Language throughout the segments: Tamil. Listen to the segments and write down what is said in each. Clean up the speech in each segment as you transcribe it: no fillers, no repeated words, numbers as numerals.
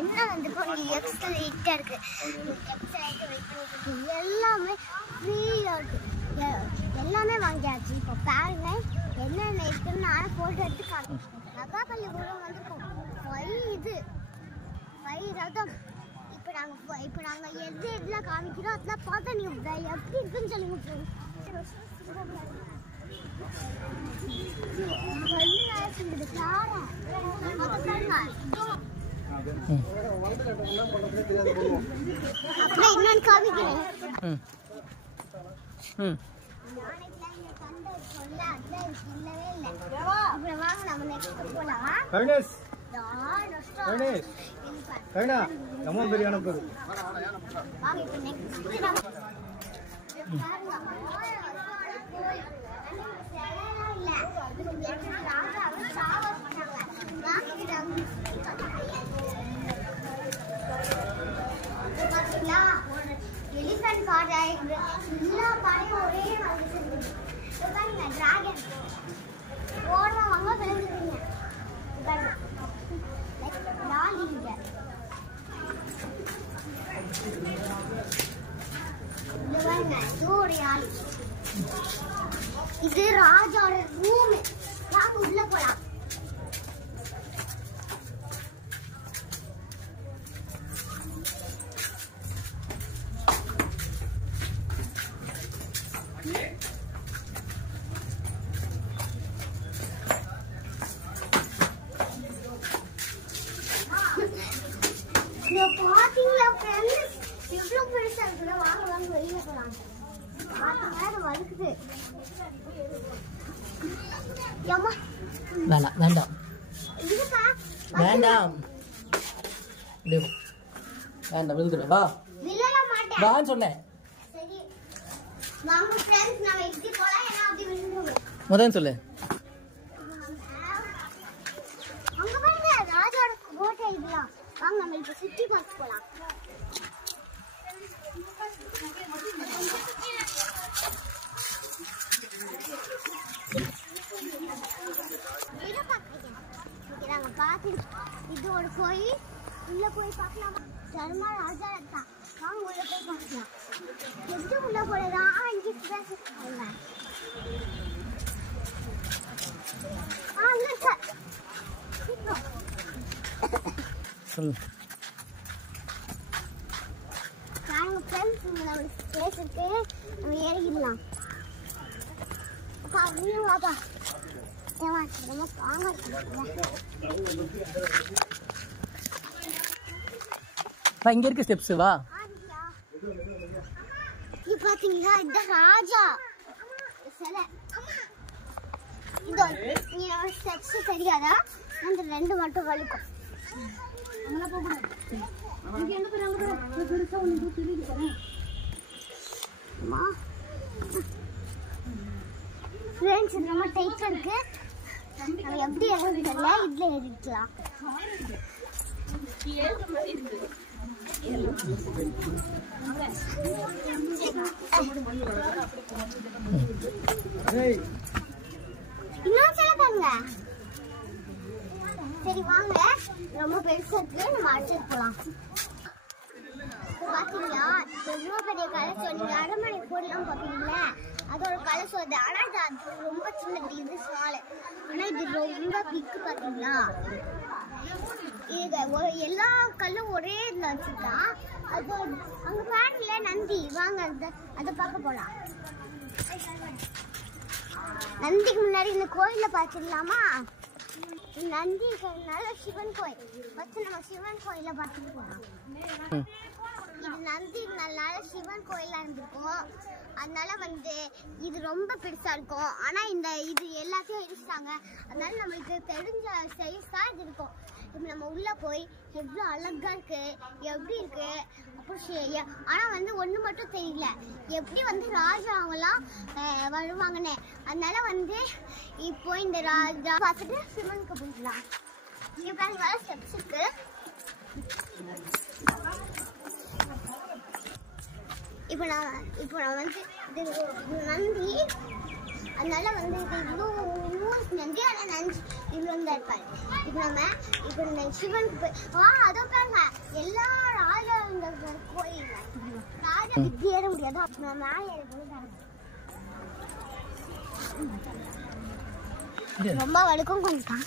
என்ன வந்து எக்ஸல் ஹிட்டாக இருக்கு, எல்லாமே ஃப்ரீயாக இருக்கு, எல்லாமே வாங்கியாச்சு. இப்போ பாருங்க என்னென்ன இருக்குன்னு நானும் போட்டு எடுத்து காட்டுறேன். நகாபள்ளிபுரம் வந்துருக்கோம். ரதம். இப்போ நாங்கள் எதெல்லாம் காமிக்கிறோம் அதெல்லாம் பார்த்தா நீங்கள் எப்படி இருக்குன்னு சொல்லுங்க. இன்னொன்று காமிக்கிறேன். எலிஃபண்ட் பாறை எல்லா பாறையும் ஒரே மாதிரி டிராகன் ஓடுவாங்க விளையாடுறீங்க. இது ராஜாவோட ரூம். வாங்க உள்ள போலாம். பாத்தீங்களா ஃப்ரெண்ட்ஸ், இவ்வளவு பெருசா இருக்குல்ல. வாங்க வாங்க வெளியில போலாம். வேண்டாம் வேண்டாம் வேண்டாம் வேண்டாம் விழுந்துடும். வா வான்னு சொன்னேன். முதல் சொல்லு. அங்க பாருங்க ராஜாவோட கோட்டை இதெல்லாம். வாங்க நம்ம இப்ப சுத்தி பார்த்து போலாம். இது ஒரு கோயில். உள்ள போய் பார்க்கலாமா? தர்மா ராஜா தான். வாங்க உள்ள போய் பார்க்கலாம். எப்படி உள்ள போறதா? இங்க பேசுறாங்க. சொல்லு. நாங்க ஃப்ரெண்ட்ஸ் நம்ம பேசிட்டு நம்ம ஏறிடலாம். அப்பா நீ வாப்பா. இங்க இருக்கு ஸ்டெப்ஸ். வா. பாத்தீங்களா இந்த ராஜா சிலை. இது ஸ்டெப்ஸ் தெரியாதா? அந்த ரெண்டு மட்டும் வலிக்கும். ஃப்ரெண்ட்ஸ் இது ரொம்ப டைட்டா இருக்கு. நம்ம எப்படி ஏறதுல இதுல ஏறிக்கலாம். இன்னும் சில பாருங்க. சரி வாங்க, ரொம்ப பெருசா இருக்கு, நம்ம அடிச்சுட்டு போலாம். பாத்தீங்களா எவ்வளவு பெரிய கலசம். நீங்க அரண்மனை போடலாம் பாப்பீங்களா, அதோட கலசம் அது. ஆனா அது ரொம்ப சின்னது. இது ஸ்மால், ஆனா இது ரொம்ப பிக்கு. பாத்தீங்களா இது எல்லா கல்லும் ஒரே இதுல வச்சுதான். அது அங்க பாருங்கள நந்தி. வாங்க அதை பார்க்க போலாம். நந்திக்கு முன்னாடி இந்த கோயில பாத்துடலாமா? நந்தி இருக்கிறதுனால சிவன் கோயில் ஃபர்ஸ்ட் நம்ம சிவன் கோயில பார்த்துட்டு போலாம். இது நந்தி நல்ல சிவன் கோயிலா இருந்திருக்கும். அதனால வந்து இது ரொம்ப பெருசா இருக்கும். ஆனா இது எல்லாத்தையும் இடிச்சிட்டாங்க. அதனால நம்மளுக்கு தெரிஞ்ச சைஸா இது இருக்கும். இப்போ நம்ம உள்ள போய் எவ்வளோ அழகா இருக்கு, எப்படி இருக்கு. அப்புறம் ஆனா வந்து ஒண்ணு மட்டும் தெரியல, எப்படி வந்து ராஜா அவங்கலாம் வருவாங்கன்னு. அதனால வந்து இப்போ இந்த ராஜா பார்த்துட்டு சிவனுக்கு போயிடலாம். இங்க பாருங்க ஸ்டெப்ஸ் இருக்கு. இப்போ நான் வந்து இது நந்தி. அதனால வந்து இது இவ்வளோ நந்தி. ஆனால் இவங்க இருப்பாங்க. இப்போ இந்த சிவனுக்கு போய் அதோ பாருங்க எல்லா ராஜா இந்த கோயில் ராஜா இப்படி ஏற முடியாது. நம்ம மேலே ரொம்ப வழுக்கும் கொஞ்சம்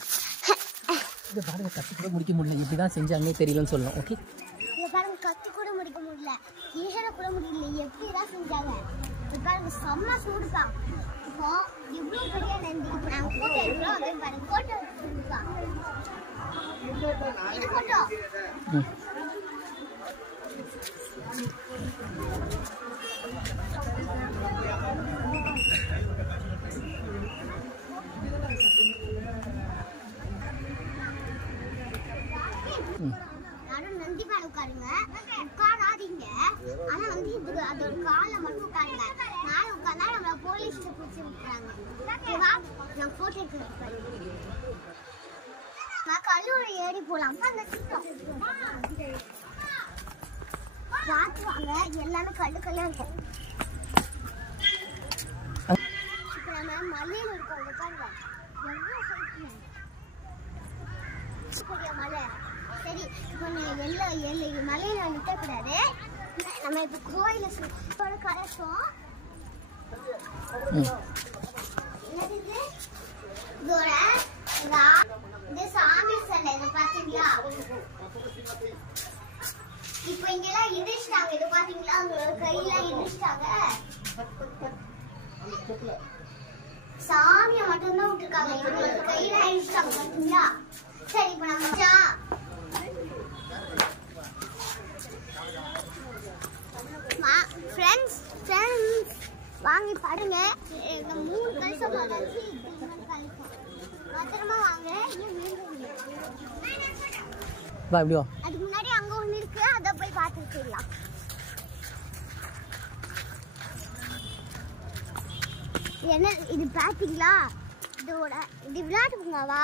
இந்த பாருங்க கத்தி கூட முடிக்க முடியல, எப்படிதான் செஞ்சாங்கன்னே தெரியலன்னு சொல்லணும். ஓகே இதை பாருங்க கத்தி கூட முடிக்க முடியல, ஏற கூட முடியல, எப்படிதான் செஞ்சாங்க. இது பாருங்க செம்ம சூடுக்கா. இப்போ இவ்வளோ பெரிய நந்தி இப்போ நாங்கள் ஃபோட்டோ எடுக்கிறோம். அதே பாருங்க ஃபோட்டோ எடுத்துருக்கா இது ஃபோட்டோ. நந்தி மேல உட்காருங்க, உட்காராதீங்க. ஆனா வந்து இது அதோட காலை மட்டும் உட்காருங்க. மேல உட்கார்ந்தா நம்மள போலீஸ் பிடிச்சி விட்டுறாங்க. ஓகேவா? நான் போட்டோ எடுக்கிறேன். நான் கல்லூரி ஏறி போலாம். அந்த சிஸ்டம் பார்த்துவாங்க, எல்லாமே கல்லுக்கெல்லாம் இருக்கும். இப்போ நம்ம மலையில இருக்கோம், உட்காருங்க. எவ்வளோ பெரிய மலை. சரி, இப்போ நீங்க மலையில நிற்கக்கூடாது. நம்ம இப்போ கோயில கலசம் இந்த சாமி சிலை இதை பாத்தீங்களா? இப்போ இங்கெல்லாம் இடிச்சிட்டாங்க. இது பாத்தீங்களா? அவங்களோட கையெல்லாம் இடிச்சிட்டாங்க. சாமியை மட்டும்தான் விட்டுருக்காங்க, இவங்களோட கையெல்லாம் இடிச்சிட்டாங்க. பாத்தீங்களா? சரி, இப்போ நம்ம ஃப்ரெண்ட்ஸ் வாங்கி பாருங்க. இந்த 3 கலசம் வளர்ச்சி பத்திரமா வாங்க. அதுக்கு முன்னாடி அங்க ஒண்ணு இருக்கு, அத போய் பார்த்துக்கலாம். என்ன இது பாத்தீங்களா? இது விளையாட்டு பூங்காவா?